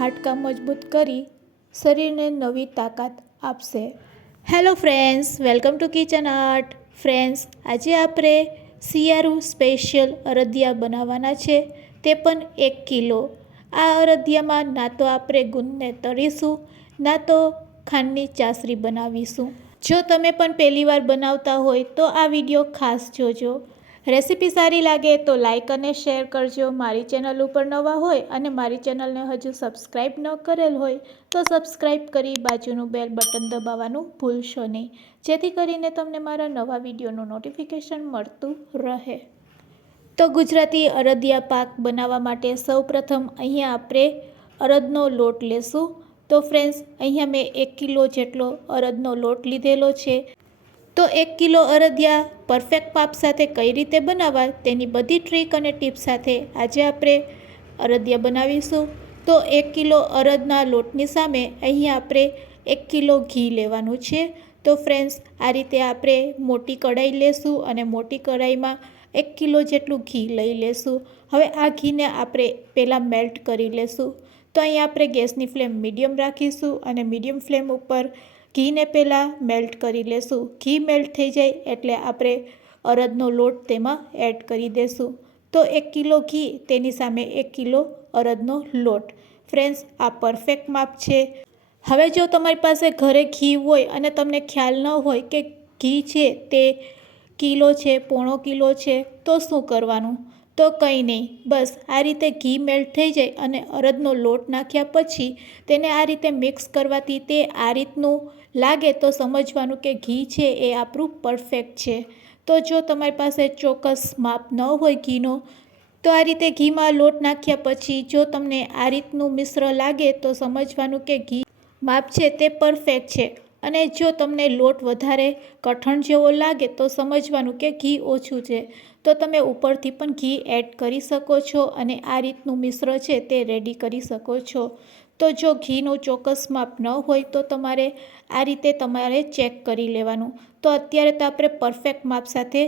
હાડકાં મજબૂત કરી શરીરને નવી તાકાત આપશે। Hello friends, welcome to kitchen art. Friends, આજે આપણે શિયાળુ સ્પેશિયલ અડદિયા બનાવવાના છે, તે પણ 1 કિલો। આ અડદિયામાં ના તો આપણે ગુંદને તળીશું, ના તો ખાંડની ચાસણી બનાવીશું। જો તમે પણ પહેલીવાર બનાવતા હોય તો આ વિડીયો ખાસ જોજો। રેસીપી સારી લાગે તો લાઈક અને શેર કરજો। મારી ચેનલ ઉપર નવા હોય અને મારી ચેનલને હજુ સબસ્ક્રાઈબ ન કરેલ હોય તો સબસ્ક્રાઈબ કરી બાજુનું બેલ બટન દબાવવાનું ભૂલશો નહીં, જેથી કરીને તમને મારા નવા વિડીયોનું નોટિફિકેશન મળતું રહે। તો ગુજરાતી અડદિયા પાક બનાવવા માટે સૌપ્રથમ અહીંયા આપણે અડદનો લોટ લેશું। તો ફ્રેન્ડ્સ, અહીંયા મેં 1 કિલો જેટલો અડદનો લોટ લીધેલો છે। તો 1 કિલો અડદિયા પરફેક્ટ માપ સાથે કઈ રીતે બનાવવા તેની બધી ટ્રીક અને ટિપ્સ સાથે આજે આપણે અડદિયા બનાવીશું। તો 1 કિલો અડદના લોટની સામે અહીંયા આપણે 1 કિલો ઘી લેવાનું છે। તો ફ્રેન્ડ્સ, આ રીતે આપણે મોટી કઢાઈ લેશું અને મોટી કઢાઈમાં 1 કિલો જેટલું ઘી લઈ લેશું। હવે આ ઘીને આપણે પહેલાં મેલ્ટ કરી લેશું। તો અહીંયા આપણે ગેસની ફ્લેમ મીડિયમ રાખીશું અને મીડિયમ ફ્લેમ ઉપર ઘીને પહેલાં મેલ્ટ કરી લેશું। ઘી મેલ્ટ થઈ જાય એટલે આપણે અડદનો લોટ તેમાં એડ કરી દેશું। તો 1 કિલો ઘી તેની સામે 1 કિલો અડદનો લોટ। ફ્રેન્ડ્સ, આ પરફેક્ટ માપ છે। હવે જો તમારી પાસે ઘરે ઘી હોય અને તમને ખ્યાલ ન હોય કે ઘી છે તે કિલો છે, પોણો કિલો છે, તો શું કરવાનું? તો કંઈ નહીં, બસ આ રીતે ઘી મેલ્ટ થઈ જાય અને અડદનો લોટ નાખ્યા પછી તેને આ રીતે મિક્સ કરવાથી તે આ રીતનું લાગે તો સમજવાનું કે ઘી છે એ આપણું પરફેક્ટ છે। તો જો તમારી પાસે ચોક્કસ માપ ન હોય ઘીનો, તો આ રીતે ઘીમાં લોટ નાખ્યા પછી જો તમને આ રીતનું મિશ્ર લાગે તો સમજવાનું કે ઘી માપ છે તે પરફેક્ટ છે। અને જો તમને લોટ વધારે કઠણ જેવો લાગે તો સમજવાનું કે ઘી ઓછું છે। તો તમે ઉપરથી પણ ઘી એડ કરી શકો છો અને આ રીતનું મિશ્ર છે તે રેડી કરી શકો છો। તો જો ઘીનું ચોક્કસ માપ ન હોય તો તમારે આ રીતે ચેક કરી લેવાનું। તો અત્યારે તો આપણે પરફેક્ટ માપ સાથે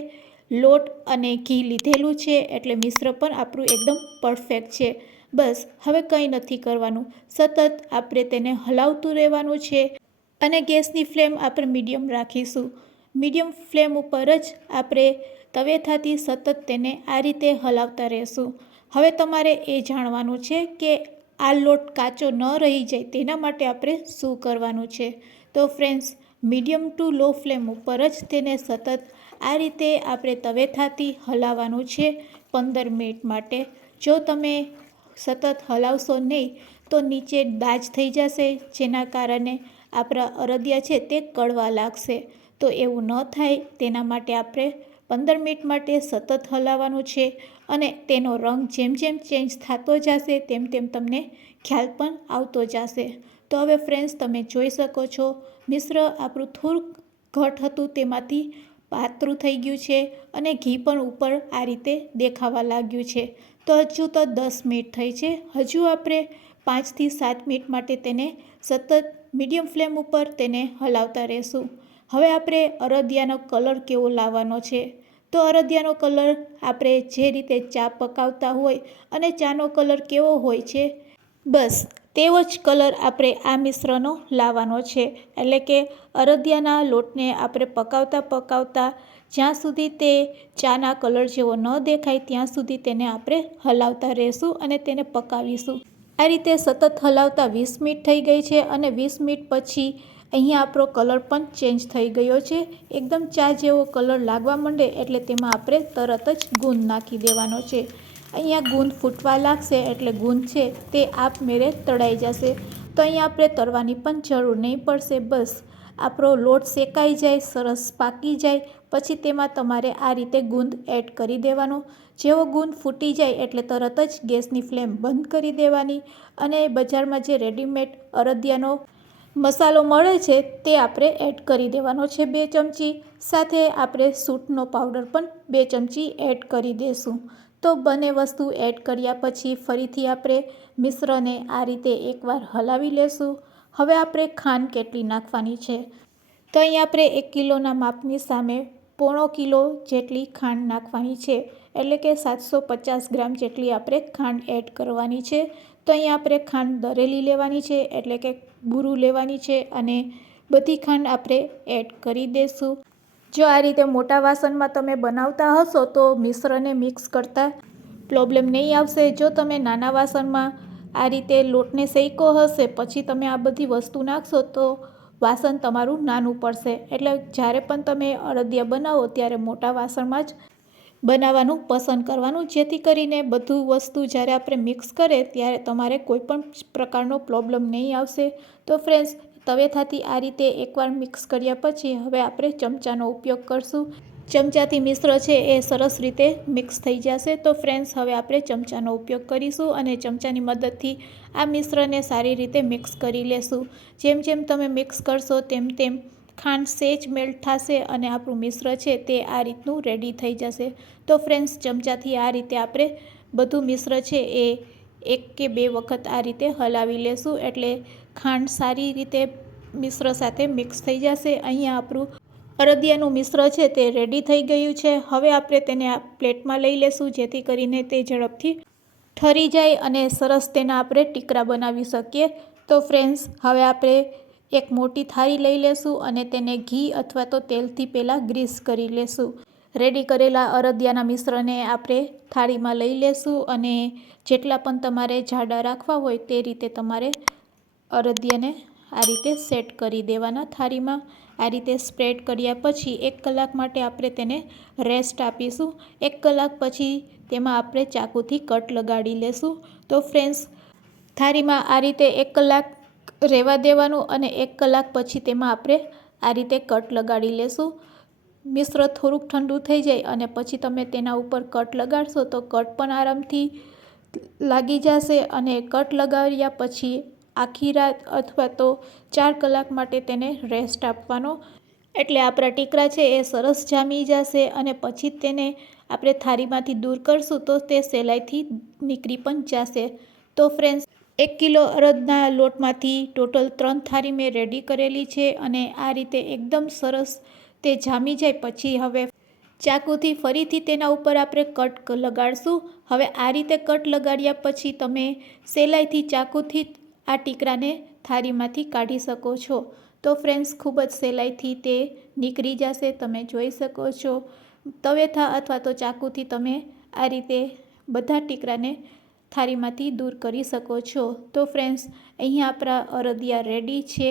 લોટ અને ઘી લીધેલું છે એટલે મિશ્ર પણ આપણું એકદમ પરફેક્ટ છે। બસ હવે કંઈ નથી કરવાનું, સતત આપણે તેને હલાવતું રહેવાનું છે અને ગેસની ફ્લેમ આપણે મીડિયમ રાખીશું। મીડિયમ ફ્લેમ ઉપર જ આપણે તવેથાથી સતત તેને આ રીતે હલાવતા રહેશું। હવે તમારે એ જાણવાનું છે કે આ લોટ કાચો ન રહી જાય તેના માટે આપણે શું કરવાનું છે। તો ફ્રેન્ડ્સ, મીડિયમ ટુ લો ફ્લેમ ઉપર જ તેને સતત આ રીતે આપણે તવેથાથી હલાવવાનું છે 15 મિનિટ માટે। જો તમે સતત હલાવશો નહીં તો નીચે દાજ થઈ જશે, જેના કારણે આપણા અડદિયા છે તે કડવા લાગશે। તો એવું ન થાય તેના માટે આપણે 15 મિનિટ માટે સતત હલાવવાનું છે અને તેનો રંગ જેમ જેમ ચેન્જ થતો જશે તેમ તેમ તમને ખ્યાલ પણ આવતો જશે। તો હવે ફ્રેન્ડ્સ, તમે જોઈ શકો છો મિશ્ર આપણું થોડુંક ઘટ હતું તેમાંથી પાતળું થઈ ગયું છે અને ઘી પણ ઉપર આ રીતે દેખાવા લાગ્યું છે। તો હજુ તો 10 મિનિટ થઈ છે, હજુ આપણે 5 થી 7 મિનિટ માટે તેને સતત મીડિયમ ફ્લેમ ઉપર તેને હલાવતા રહેશું। હવે આપણે અડદિયાનો કલર કેવો લાવવાનો છે? તો અડદિયાનો કલર આપણે જે રીતે ચા પકાવતા હોય અને ચાનો કલર કેવો હોય છે, બસ તેવો જ કલર આપણે આ મિશ્રણનો લાવવાનો છે। એટલે કે અડદિયાના લોટને આપણે પકાવતા જ્યાં સુધી તે ચાના કલર જેવો ન દેખાય ત્યાં સુધી તેને આપણે હલાવતા રહેશું અને તેને પકાવીશું। આ રીતે સતત હલાવતા 20 મિનિટ થઈ ગઈ છે અને 20 મિનિટ પછી અહીંયા આપણો કલર પણ ચેન્જ થઈ ગયો છે। એકદમ ચા જેવો કલર લાગવા માંડે એટલે તેમાં આપણે તરત જ ગુંદ નાખી દેવાનો છે। અહીંયા ગુંદ ફૂટવા લાગશે એટલે ગુંદ છે તે આપમેળે તળાઈ જશે। તો અહીંયા આપણે તળવાની પણ જરૂર નહીં પડશે। બસ આપણો લોટ શેકાઈ જાય, સરસ પાકી જાય પછી તેમાં તમારે આ રીતે ગુંદ એડ કરી દેવાનો। જેવો ગુંદ ફૂટી જાય એટલે તરત જ ગેસની ફ્લેમ બંધ કરી દેવાની અને બજારમાં જે રેડીમેડ અડદિયાનો મસાલો મળે છે તે આપણે એડ કરી દેવાનો છે 2 ચમચી। સાથે આપણે સૂંઠનો પાવડર પણ 2 ચમચી એડ કરી દઈશું। તો બંને વસ્તુ એડ કર્યા પછી ફરીથી આપણે મિશ્રને આ રીતે એકવાર હલાવી લેશું। હવે આપણે ખાંડ કેટલી નાખવાની છે? તો અહીંયા આપણે 1 કિલોના માપની સામે પોણો કિલો જેટલી ખાંડ નાખવાની છે, એટલે કે 750 ગ્રામ જેટલી આપણે ખાંડ એડ કરવાની છે। તો અહીંયા આપણે ખાંડ દરેલી લેવાની છે, એટલે કે બુરું લેવાની છે, અને બધી ખાંડ આપણે એડ કરી દઈશું. જો આ રીતે મોટા વાસણમાં તમે બનાવતા હશો તો મિશ્રને મિક્સ કરતા પ્રોબ્લેમ નહીં આવશે. જો તમે નાના વાસણમાં આ રીતે લોટને શેકો હશે પછી તમે આ બધી વસ્તુ નાખશો તો વાસણ તમારું નાનું પડશે. એટલે જ્યારે પણ તમે અડદિયા બનાવો ત્યારે મોટા વાસણમાં જ બનાવવાનું પસંદ કરવાનું, જેથી કરીને બધું વસ્તુ જ્યારે આપણે મિક્સ કરીએ ત્યારે તમારે કોઈ પણ પ્રકારનો પ્રોબ્લેમ નહીં આવશે. તો ફ્રેન્ડ્સ, તવેથાથી આ રીતે એકવાર મિક્સ કર્યા પછી હવે આપણે ચમચાનો ઉપયોગ કરશું. ચમચાથી મિશ્ર છે એ સરસ રીતે મિક્સ થઈ જશે. તો ફ્રેન્ડ્સ, હવે આપણે ચમચાનો ઉપયોગ કરીશું અને ચમચાની મદદથી આ મિશ્રને સારી રીતે મિક્સ કરી લેશું. જેમ જેમ તમે મિક્સ કરશો તેમ તેમ ખાંડ સહેજ મેલ્ટ થશે અને આપણું મિશ્ર છે તે આ રીતનું રેડી થઈ જશે. તો ફ્રેન્ડ્સ, ચમચાથી આ રીતે આપણે બધું મિશ્ર છે એ 1 કે 2 વખત આ રીતે હલાવી લેશું, એટલે ખાંડ સારી રીતે મિશ્ર સાથે મિક્સ થઈ જશે. અહીંયા આપણું અડદિયાનું મિશ્ર છે તે રેડી થઈ ગયું છે. હવે આપણે તેને આ પ્લેટમાં લઈ લેશું, જેથી કરીને તે ઝડપથી ઠરી જાય અને સરસ તેના આપણે ટીકરા બનાવી શકીએ. તો ફ્રેન્ડ્સ, હવે આપણે એક મોટી થાળી લઈ લેશું અને તેને ઘી અથવા તો તેલથી પહેલાં ગ્રીસ કરી લેશું. રેડી કરેલા અડદિયાના મિશ્રને આપણે થાળીમાં લઈ લેશું અને જેટલા પણ તમારે જાડા રાખવા હોય તે રીતે તમારે અડદિયાને આ રીતે સેટ કરી દેવાના થાળીમાં. આ રીતે સ્પ્રેડ કર્યા પછી 1 કલાક માટે આપણે તેને રેસ્ટ આપીશું. 1 કલાક પછી તેમાં આપણે ચાકુથી કટ લગાડી લેશું. તો ફ્રેન્ડ્સ, થાળીમાં આ રીતે 1 કલાક રહેવા દેવાનું અને 1 કલાક પછી તેમાં આપણે આ રીતે કટ લગાડી લેશું. મિશ્ર થોડુંક ઠંડુ થઈ જાય અને પછી તમે તેના ઉપર કટ લગાડશો તો કટ પણ આરામથી લાગી જશે. અને કટ લગાવ્યા પછી આખી રાત અથવા તો 4 કલાક માટે તેને રેસ્ટ આપવાનો, એટલે આપણા ટીકરા છે એ સરસ જામી જશે અને પછી તેને આપણે થાળીમાંથી દૂર કરશું તો તે સહેલાઈથી નીકળી પણ જશે. તો ફ્રેન્ડ્સ, 1 કિલો અડદના લોટમાંથી ટોટલ 3 થાળી મેં રેડી કરેલી છે અને આ રીતે એકદમ સરસ તે જામી જાય પછી હવે ચાકુથી ફરીથી તેના ઉપર આપણે કટ લગાડશું. હવે આ રીતે કટ લગાડ્યા પછી તમે સહેલાઈથી ચાકુથી આ ટીકરાને થાળીમાંથી કાઢી શકો છો. તો ફ્રેન્ડ્સ, ખૂબ જ સહેલાઈથી તે નીકળી જશે. તમે જોઈ શકો છો. તવેથા અથવા તો ચાકુથી તમે આ રીતે બધા ટીકરાને થાળીમાંથી દૂર કરી શકો છો. તો ફ્રેન્ડ્સ, અહીંયા આપણા અડદિયા રેડી છે.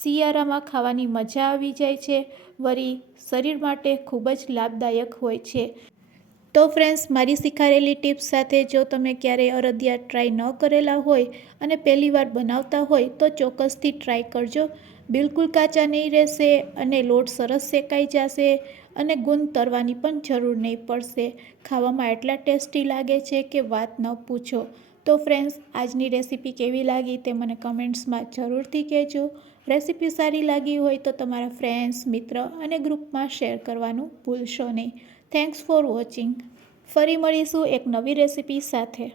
શિયાળામાં ખાવાની મજા આવી જાય છે, વળી શરીર માટે ખૂબ જ લાભદાયક હોય છે. તો ફ્રેન્ડ્સ, મારી શીખવાડેલી ટિપ્સ સાથે જો તમે ક્યારેય અડદિયા ટ્રાય ન કરેલા હોય અને પહેલીવાર બનાવતા હોય તો ચોક્કસથી ટ્રાય કરજો. બિલકુલ કાચા નહીં રહેશે અને લોટ સરસ શેકાઈ જશે અને ગુંદ તરવાની પણ જરૂર નહીં પડશે. ખાવામાં એટલા ટેસ્ટી લાગે છે કે વાત ન પૂછો. તો ફ્રેન્ડ્સ, આજની રેસીપી કેવી લાગી તે મને કમેન્ટ્સમાં જરૂરથી કહેજો. રેસીપી સારી લાગી હોય તો તમારા ફ્રેન્ડ્સ, મિત્ર અને ગ્રુપમાં શેર કરવાનું ભૂલશો નહીં. Thanks for watching. ફરી મળીશું એક નવી રેસીપી સાથે.